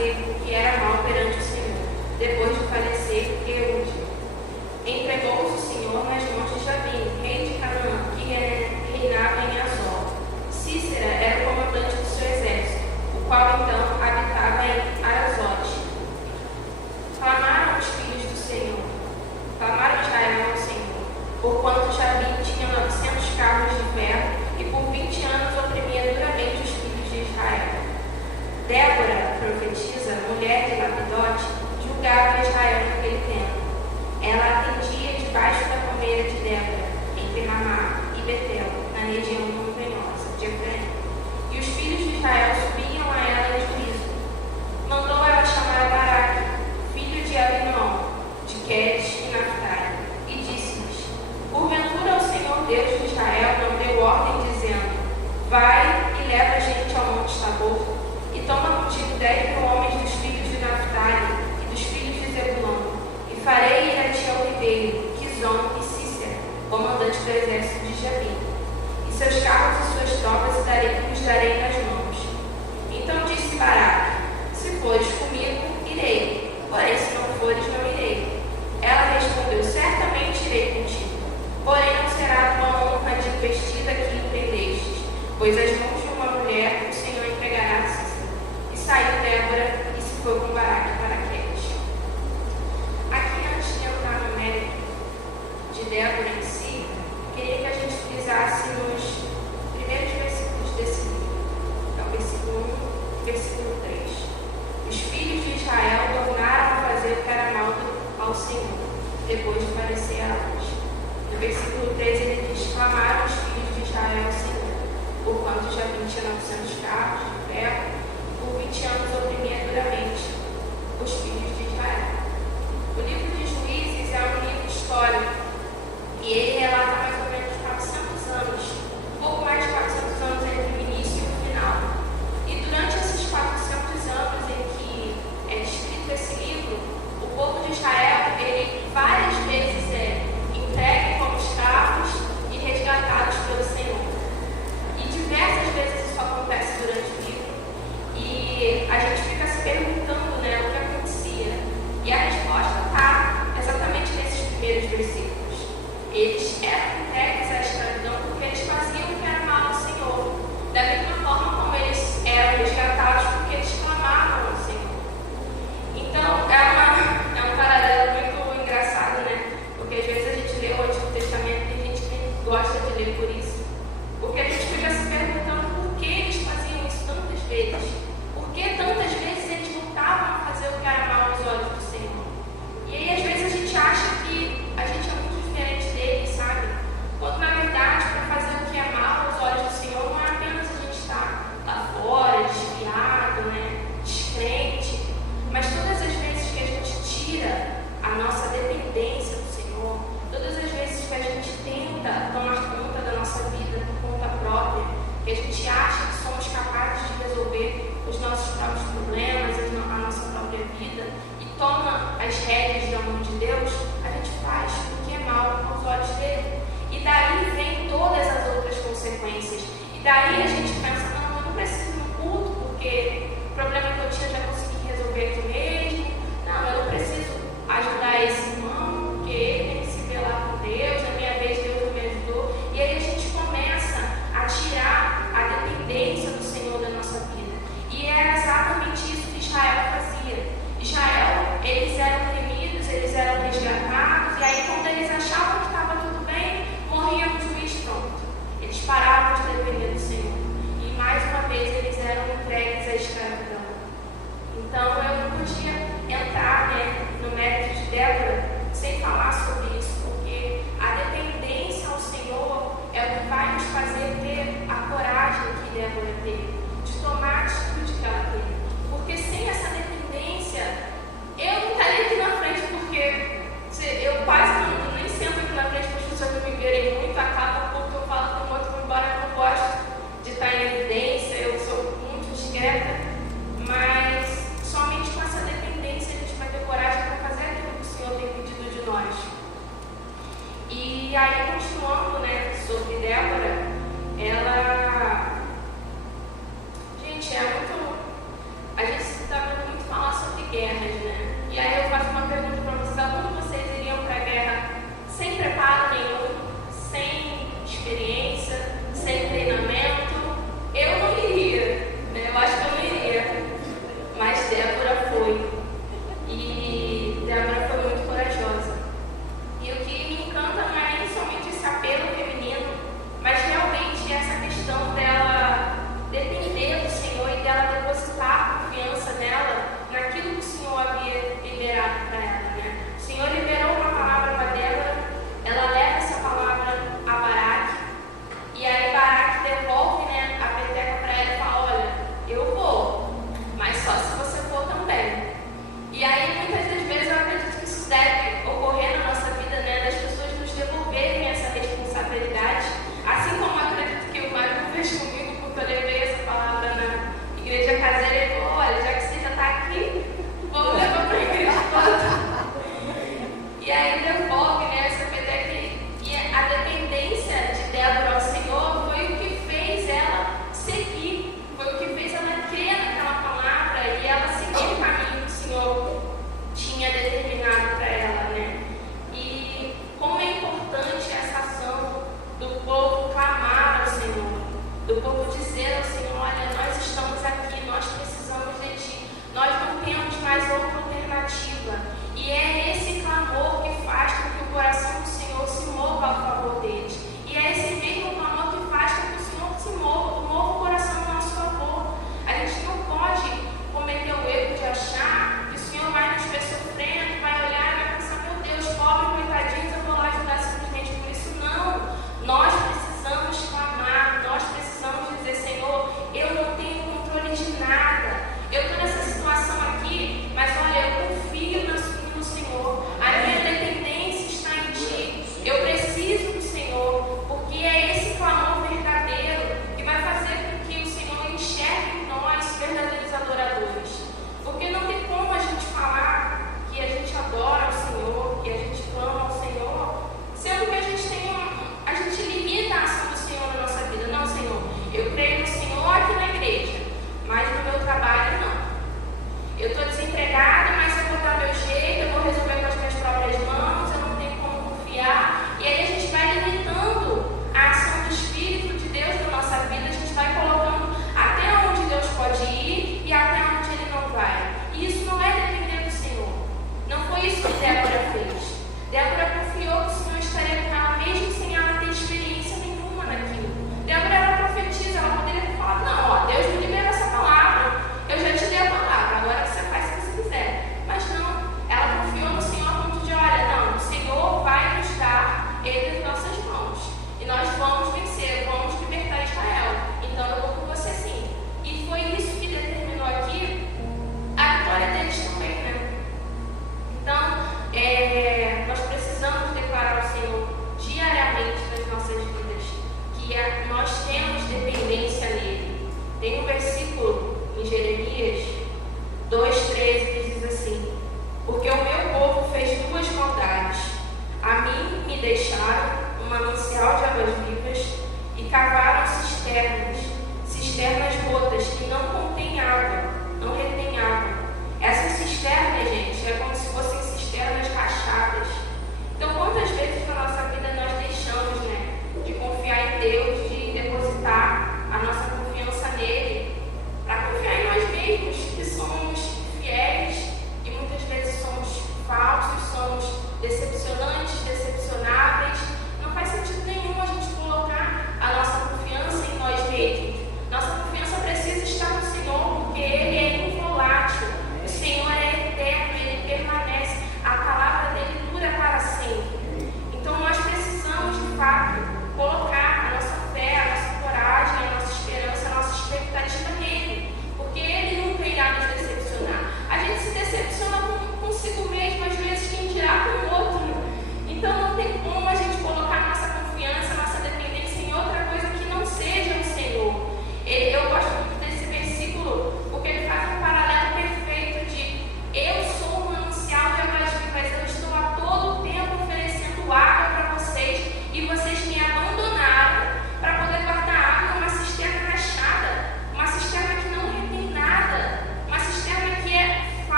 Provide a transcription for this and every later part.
fazer o que era mal perante o Senhor, depois de falecer Eude. Entregou-os o Senhor nas mãos de Jabim, rei de Canaã, que reinava em Azor. Cícera era o comandante do seu exército, o qual então habitava em Arazote. Clamaram os filhos do Senhor, clamaram Israel ao Senhor, porquanto Jabim tinha 900 carros de ferro e por 20 anos oprimia duramente os filhos de Israel. Débora, profetisa, mulher de Lapidote, julgava Israel naquele tempo. Ela atendia debaixo da palmeira de Débora, entre Ramá e Betel, na região montanhosa de Efraim. E os filhos de Israel subiam a ela em juízo. Mandou ela chamar Baraque, filho de Abinoam, de Quedes e Naphtali, e disse-lhes: porventura o Senhor Deus de Israel não deu ordem, dizendo: vai e leva a gente ao monte Tabor, e toma contigo 10.000 homens dos filhos de Naphtali e dos filhos de Zebulon, e farei ir a ti ao ribeiro, Quizon e Cícera, comandante do exército de Jabim, e seus carros e suas tropas os darei nas mãos. Então disse Baraque: se fores comigo, irei, porém se não fores, não irei. Ela respondeu: certamente irei contigo, porém não será tua honra de investida que empreendestes, pois as mãos de uma mulher o Senhor entregará a Cícera. E saiu Débora e se foi com Baraque para Quedes. Aqui, antes de entrar no mérito de Débora em si, queria que a gente frisasse nos primeiros versículos desse livro. Então, versículo 1, versículo 3. Os filhos de Israel tornaram a fazer o que era mal ao Senhor, depois de falecer a luz. No versículo 3 ele diz: clamaram os filhos de Israel ao Senhor, porquanto Jabim tinha 900 carros de ferro, e por 20 anos oprimia duramente os filhos de Israel. O livro de Juízes é um livro histórico, e ele relata mais ou menos 400 anos, um pouco mais de 400 anos entre o início e o final. E durante esses 400 anos em que é descrito esse livro, o povo de Israel, ele várias vezes é entregue como escravos e resgatados pelo Senhor. E diversas vezes isso acontece durante o livro, e a gente fica se perguntando, né, o que acontecia. E a resposta está exatamente nesses primeiros versículos. Eles eram entregues à escravidão porque eles faziam o que era mal ao Senhor, da mesma forma como eles eram resgatados porque eles clamavam ao Senhor. Então, é um paralelo muito engraçado, né? Porque às vezes a gente lê o Antigo Testamento e tem gente que gosta de ler por isso. Porque a gente fica se perguntando por que eles faziam isso tantas vezes. Por que tantas vezes eles voltavam a fazer o que era mal aos olhos do Senhor. E aí às vezes a gente acha que a gente é muito diferente deles, sabe? Quando na verdade, para fazer o que é mal aos olhos do Senhor, não é apenas a gente estar lá fora, desviado, né? Descrente, mas todas as vezes que a gente tira a nossa dependência do Senhor, todas as vezes que a gente tenta tomar conta da nossa vida por conta própria, que a gente acha que somos capazes de resolver os nossos próprios problemas, a nossa própria vida, e toma as rédeas da mão de Deus, a gente faz o que é mal aos olhos dele. E daí vem todas as outras consequências. E daí a gente pensa: não, eu não preciso de um culto, porque o problema que eu tinha já consegui resolver aqui mesmo. Não, eu não preciso ajudar esse irmão, porque ele tem que se velar com Deus, na minha vez Deus não me ajudou. E aí a gente começa a tirar a dependência do Senhor da nossa vida. E é exatamente isso que Israel fazia. Israel, eles eram oprimidos, eles eram resgatados, e aí quando eles achavam que estava tudo bem, morria o juiz, pronto. Eles paravam de depender do Senhor. E mais uma vez eles eram entregues à escravidão. Então eu não podia entrar, né, no mérito de Débora sem falar sobre isso, porque a dependência ao Senhor é o que vai nos fazer ter a coragem que Débora teve, de tomar a atitude que ela teve. Porque sem essa dependência, eu não estaria aqui na frente, porque eu quase nem sento aqui na frente para as pessoas não me verem muito, acaba porque eu falo com o outro, embora eu não goste de estar em evidência, eu sou muito discreta. guerras, né? E aí eu faço uma pergunta para vocês: alguns de vocês iriam para a guerra sem preparo nenhum, sem experiência, sem treinamento? Eu não iria, né? Eu acho que eu não iria, mas Débora foi. E Débora foi muito corajosa. E o que me encanta não é nem somente esse apelo feminino, mas realmente essa questão dela depender do Senhor e dela depositar a confiança nela naquilo que o Senhor havia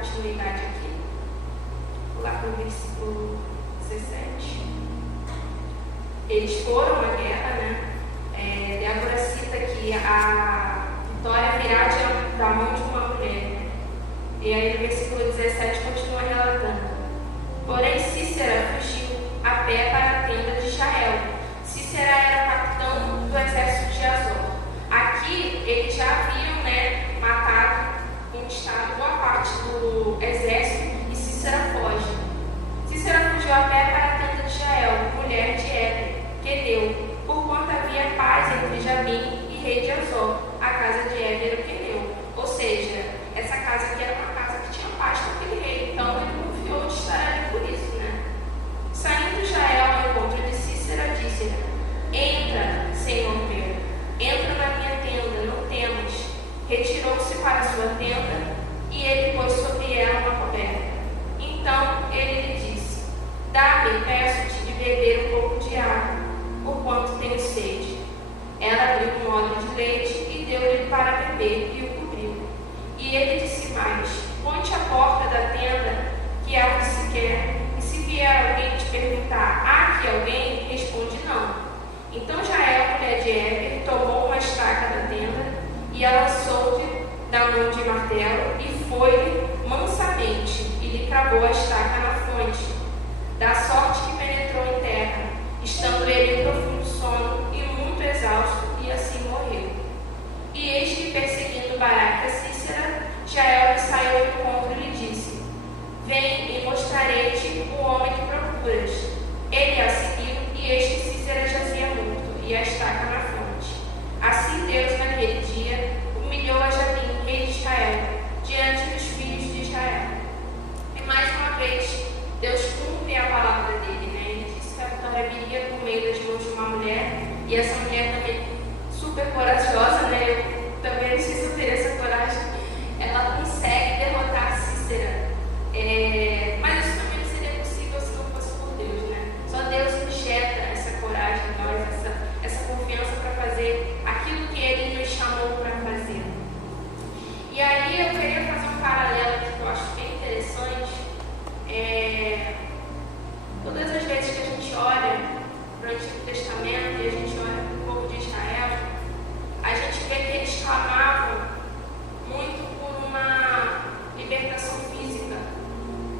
continuidade aqui. Vou lá para o versículo 17. Eles foram à guerra, né? Débora cita que a vitória virá da mão de uma mulher, né? E aí no versículo 17 continua relatando: porém Cícera fugiu a pé para a tenda de Israel. Cícera era capitão do exército de Azor. Aqui eles já haviam, né, matado, conquistado boa parte do exército, e Cícera foge. Cícera fugiu a pé para a tenda de Jael, mulher de Éber, Queneu, porquanto havia paz entre Jabim e rei de Azor, a casa de Éber, o Queneu. Ou seja, essa casa aqui era uma casa que tinha paz com aquele rei, então ele confiou de estar ali por isso, né? Saindo Jael ao encontro de Cícera, disse-lhe: entra, Senhor meu, entra na minha tenda, não temas. Retirou-se para sua tenda e ele pôs sobre ela uma coberta. Então ele lhe disse: dá-me, peço-te, de beber um pouco de água, porquanto tenho sede. Ela abriu um odre de leite e deu-lhe para beber e o cobriu. E ele disse mais: ponte a porta da tenda, que é o que se quer, e se vier alguém te perguntar: há aqui alguém? Responde: não. Então Jael, mulher de Éber, tomou uma estaca da tenda e a lançou-lhe da mão de martelo e foi-lhe mansamente e lhe cravou a estaca na fronte, da sorte que penetrou em terra, estando ele em profundo sono e muito exausto, e assim morreu. E eis que, perseguindo Baraque a Cícera, Jael lhe saiu ao encontro e lhe disse: vem e mostrarei-te o homem que procuras. Ele a seguiu, e eis que Cícera jazia morto, e a estaca na fronte. Assim Deus, naquele dia, humilhou a Jabim, rei de Israel, diante dos filhos de Israel. E mais uma vez, Deus cumpre a palavra dele, né? Ele disse que a vitória viria por meio das mãos de uma mulher, e essa mulher também super corajosa, né? Eu também não sei se eu teria essa coragem. Ela consegue derrotar Cícera. Mas isso também não seria possível se não fosse por Deus, né? Só Deus injeta essa coragem em nós, essa confiança para fazer aquilo que Ele nos chamou para fazer. E aí eu queria fazer um paralelo que eu acho bem interessante. Todas as vezes que a gente olha para o Antigo Testamento e a gente olha para o povo de Israel, a gente vê que eles clamavam muito por uma libertação física,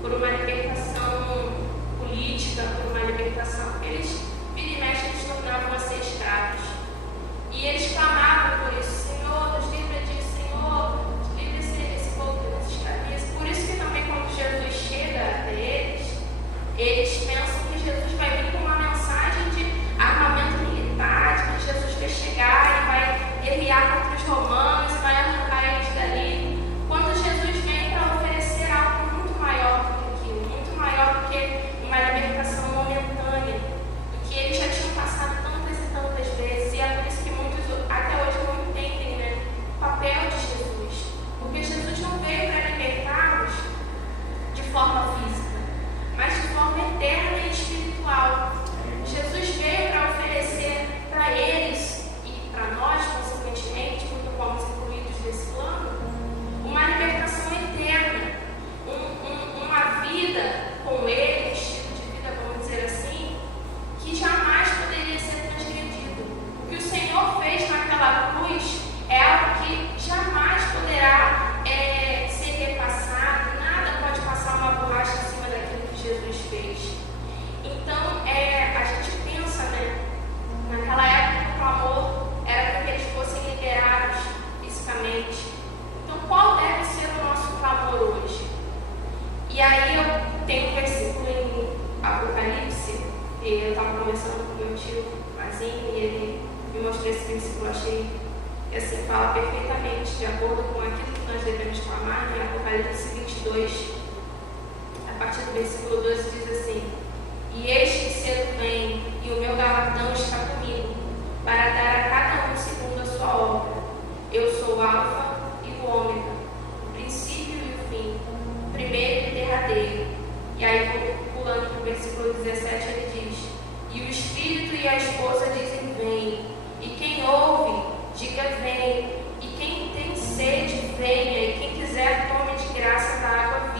por uma libertação política, por uma libertação. Eles, vira e mexe, eles tornavam a ser escravos. E eles clamavam por isso: Senhor, nos livra disso, Senhor, nos livra esse povo dessa escravidão. Por isso que também quando Jesus chega até eles pensam que Jesus vai vir com uma mensagem de armamento militar, de que Jesus vai chegar e vai guerrear contra os romanos, vai arrancar eles dali. Quando Jesus vem para oferecer algo muito maior do que aquilo, muito maior do que uma libertação momentânea, do que eles já tinham passado tantas e tantas vezes. E é por isso que muitos até hoje não entendem, né, o papel de Jesus. Porque Jesus não veio para libertar-nos de forma física, mas de forma eterna e espiritual. Jesus veio para oferecer para eles e para nós, consequentemente, porque fomos incluídos nesse plano, uma libertação eterna, uma vida com Ele, um estilo de vida, vamos dizer assim, que jamais poderia ser transgredido. O que o Senhor fez naquela cruz é algo que jamais poderá ser repassado. Nada pode passar uma borracha em cima daquilo que Jesus fez. Então, a gente pensa, né? Naquela época o clamor era para que eles fossem liberados fisicamente. Então, qual deve ser o nosso clamor hoje? E aí eu tenho um versículo em Apocalipse, e eu estava conversando com meu tio Mazinho, e ele me mostrou esse versículo. Eu achei que assim, fala perfeitamente de acordo com aquilo que nós devemos clamar. Em Apocalipse 22, a partir do versículo 12, diz assim: e eis que cedo vem, e o meu galardão está comigo, para dar a cada um segundo a sua obra. Eu sou o Alfa e o Ômega, o princípio e o fim, o primeiro e o derradeiro. E aí, pulando para o versículo 17, ele diz: e o Espírito e a esposa dizem: vem. E quem ouve, diga: vem. E quem tem sede, venha. E quem quiser, tome de graça da água viva.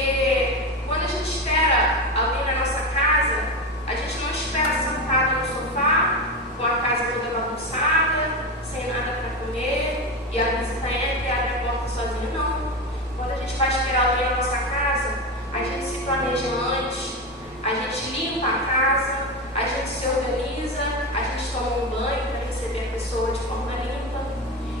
Porque quando a gente espera alguém na nossa casa, a gente não espera sentado no sofá, com a casa toda bagunçada, sem nada para comer, e a visita entra e abre a porta sozinha. Não. Quando a gente vai esperar alguém na nossa casa, a gente se planeja antes, a gente limpa a casa, a gente se organiza, a gente toma um banho para receber a pessoa de forma limpa.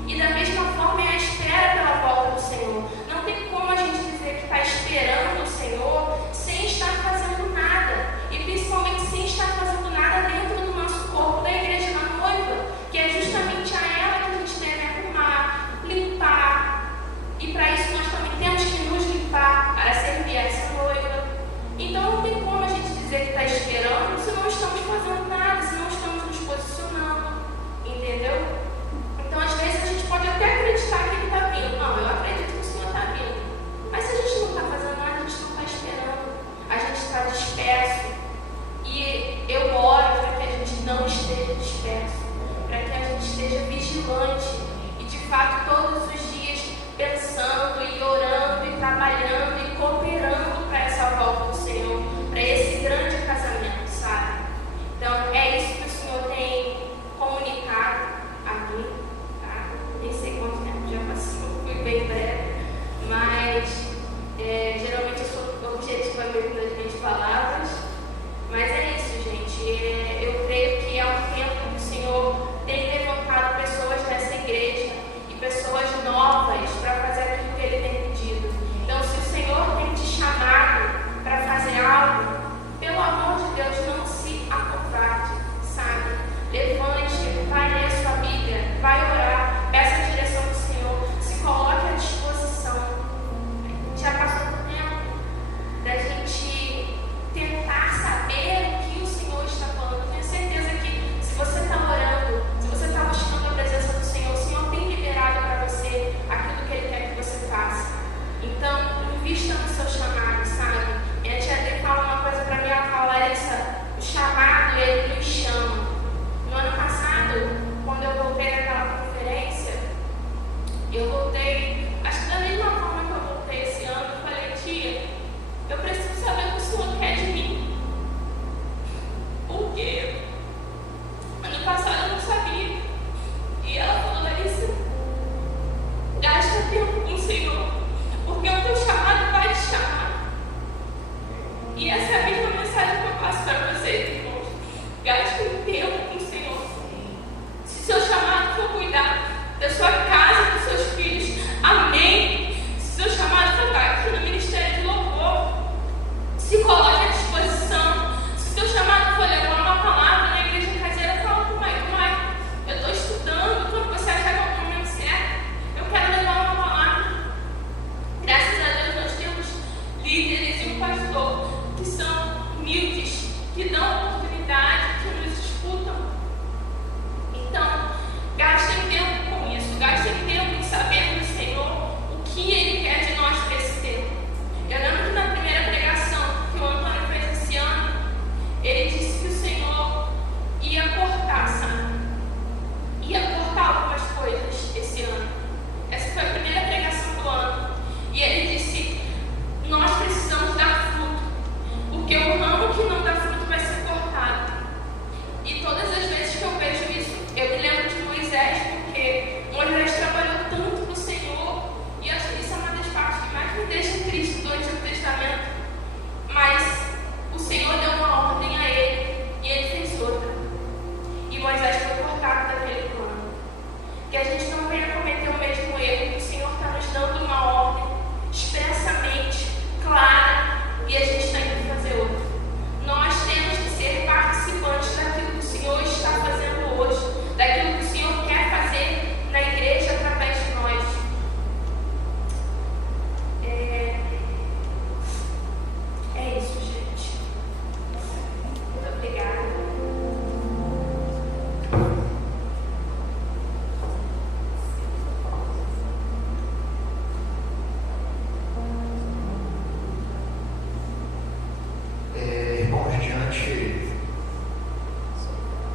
E da mesma forma é a espera pela volta do Senhor. Não tem como a gente dizer que está esperando o Senhor sem estar fazendo nada. E principalmente sem estar fazendo nada dentro do nosso corpo, da igreja da noiva, que é justamente a ela que a gente deve arrumar, limpar. E para isso nós também temos que nos limpar para servir essa noiva. Então não tem como a gente dizer que está esperando se não estamos fazendo nada, se não estamos nos posicionando. Entendeu? Então às vezes a gente pode até acreditar que Ele está vindo. Não, eu acredito que o Senhor está vindo. Mas se a gente não está fazendo nada, a gente não está esperando. A gente está disperso. E eu oro para que a gente não esteja disperso, para que a gente esteja vigilante e de fato todos os dias pensando e orando e trabalhando e cooperando para essa volta do Senhor, para esse grande casamento, sabe? Então é isso que o Senhor tem comunicado a mim, tá? Nem sei quanto tempo já passou, fui bem breve, mas geralmente eu sou objetiva mesmo das minhas palavras. Mas é isso, gente. Eu creio que há um tempo que o Senhor tem levantado pessoas nessa igreja e pessoas novas para fazer aquilo que Ele tem pedido. Então, se o Senhor tem te chamado para fazer algo, pelo amor de Deus, não se acovarde, sabe? Levante, vai ler sua Bíblia, vai orar, peça a direção do Senhor, se coloque à disposição. Já passou o tempo da gente tentar saber o que o Senhor está falando. Eu tenho certeza que se você está orando, se você está buscando a presença do Senhor, o Senhor tem liberado para você aquilo que Ele quer que você faça. Então, invista no seu chamado, sabe? Minha tia até fala uma coisa para mim, ela fala, Larissa, o chamado, ele nos chama. No ano passado, quando eu voltei naquela conferência, eu voltei, acho que da mesma forma que eu voltei esse ano, eu falei, tia, eu preciso saber o que o Senhor quer de mim. Por quê? Ano passado eu não sabia. E ela falou, Larissa, gasta tempo com o Senhor, porque o teu chamado vai te chamar. E essa é a mesma mensagem que eu passo para vocês, irmãos. Gastem tempo com o Senhor. Se seu chamado for cuidar da sua casa, dos seus filhos, amém. Se seu chamado for estar aqui no Ministério de Louvor, se coloque à disposição. Se seu chamado for levar uma palavra na igreja caseira, fala com o Mike, eu estou estudando, quando você achar que é o momento certo, eu quero levar uma palavra. Graças a Deus nós temos líderes e um pastor que são humildes, que dão oportunidade, que nos escutam. Então, gastem tempo com isso, gastem tempo em saber do Senhor o que Ele quer de nós para esse tempo. Eu lembro que na primeira pregação que o Antônio fez esse ano, ele disse que o Senhor ia cortar, sabe? Ia cortar algumas coisas esse ano. Essa foi a primeira pregação do ano. E ele disse, nós precisamos dar fruto, porque o ramo que não dá fruto vai ser cortado. E todas as vezes que eu vejo isso, eu me lembro de Moisés, porque Moisés trabalhou tanto para o Senhor, e acho que isso é uma das partes que mais me deixa triste do Antigo Testamento. Mas o Senhor deu uma ordem a ele, e ele fez outra. E Moisés foi cortado daquele plano. Que a gente não venha cometer o mesmo erro, que o Senhor está nos dando uma ordem expressamente, clara, e a gente está indo fazer outra. Nós temos que ser participantes daquilo que o Senhor está fazendo hoje, daquilo que o Senhor quer fazer na igreja através de nós. É isso, gente. Muito obrigada. Irmãos, diante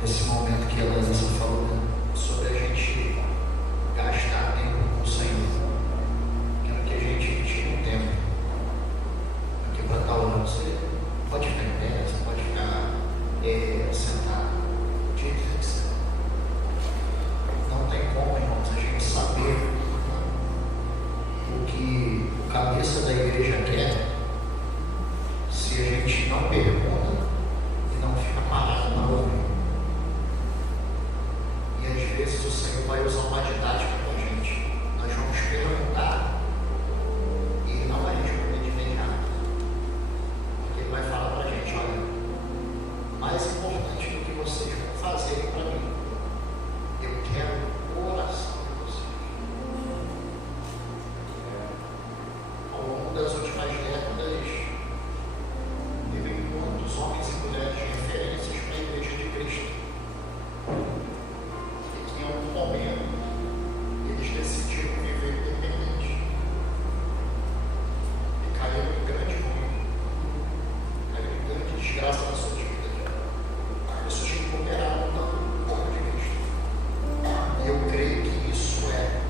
desse momento que a Larissa falou, né, sobre a gente gastar tempo com o Senhor, quero que a gente tire um tempo pergunta e não fica parado na ouvir. E às vezes o Senhor vai usar uma didática com a gente. Nós vamos perguntar e Ele não vai responder de imediato. Porque Ele vai falar para a gente: olha, mais importante do que vocês vão fazer para mim, eu quero o coração de vocês. Ao longo das últimas décadas, teve muitos homens e mulheres de referências para a Igreja de Cristo. E que em algum momento eles decidiram viver independente. E caíram em grande ruim. Caíram em grande desgraça na sua vida. Pessoas que cooperaram tanto com o corpo de Cristo. E eu creio que isso é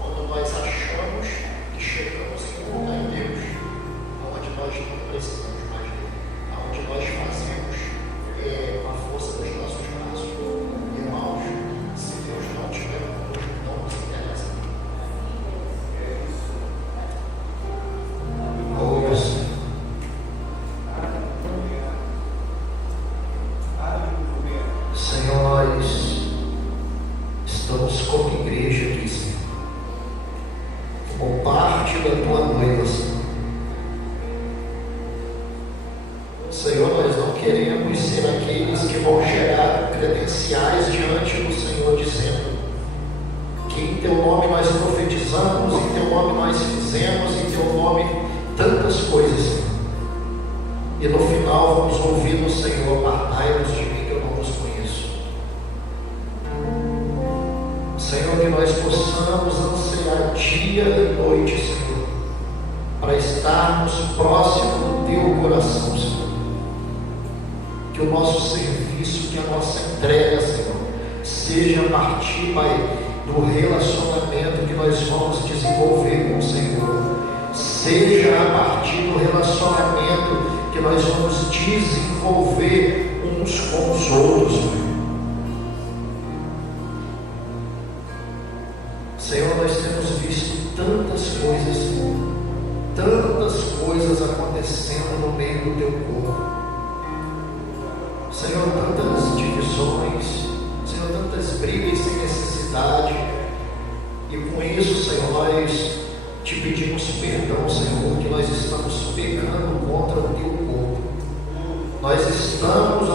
quando nós achamos que chegamos em um lugar em Deus, onde nós não precisamos mais dele, onde nós fazemos com a força dos nossos braços. Irmãos, se Deus não estiver conosco, não nos interessa. Oh, Senhor. Senhor, nós estamos como igreja aqui, Senhor, como parte da tua noiva, Senhor. Senhor, nós não queremos ser aqueles que vão gerar credenciais diante do Senhor, dizendo que em teu nome nós profetizamos, em teu nome nós fizemos, em teu nome tantas coisas, Senhor. E no final vamos ouvir do Senhor: apartai-vos de mim, que eu não vos conheço. Senhor, que nós possamos ansiar dia e noite, Senhor, para estarmos próximos do teu coração, Senhor. Que o nosso serviço, que a nossa entrega, Senhor, seja a partir, Pai, do relacionamento que nós vamos desenvolver com o Senhor. Seja a partir do relacionamento que nós vamos desenvolver uns com os outros, Pai. Senhor, nós temos visto tantas coisas acontecendo no meio do teu corpo. Senhor, tantas divisões, Senhor, tantas brigas sem necessidade. E com isso, Senhor, nós te pedimos perdão, Senhor, porque nós estamos pecando contra o teu corpo. Nós estamos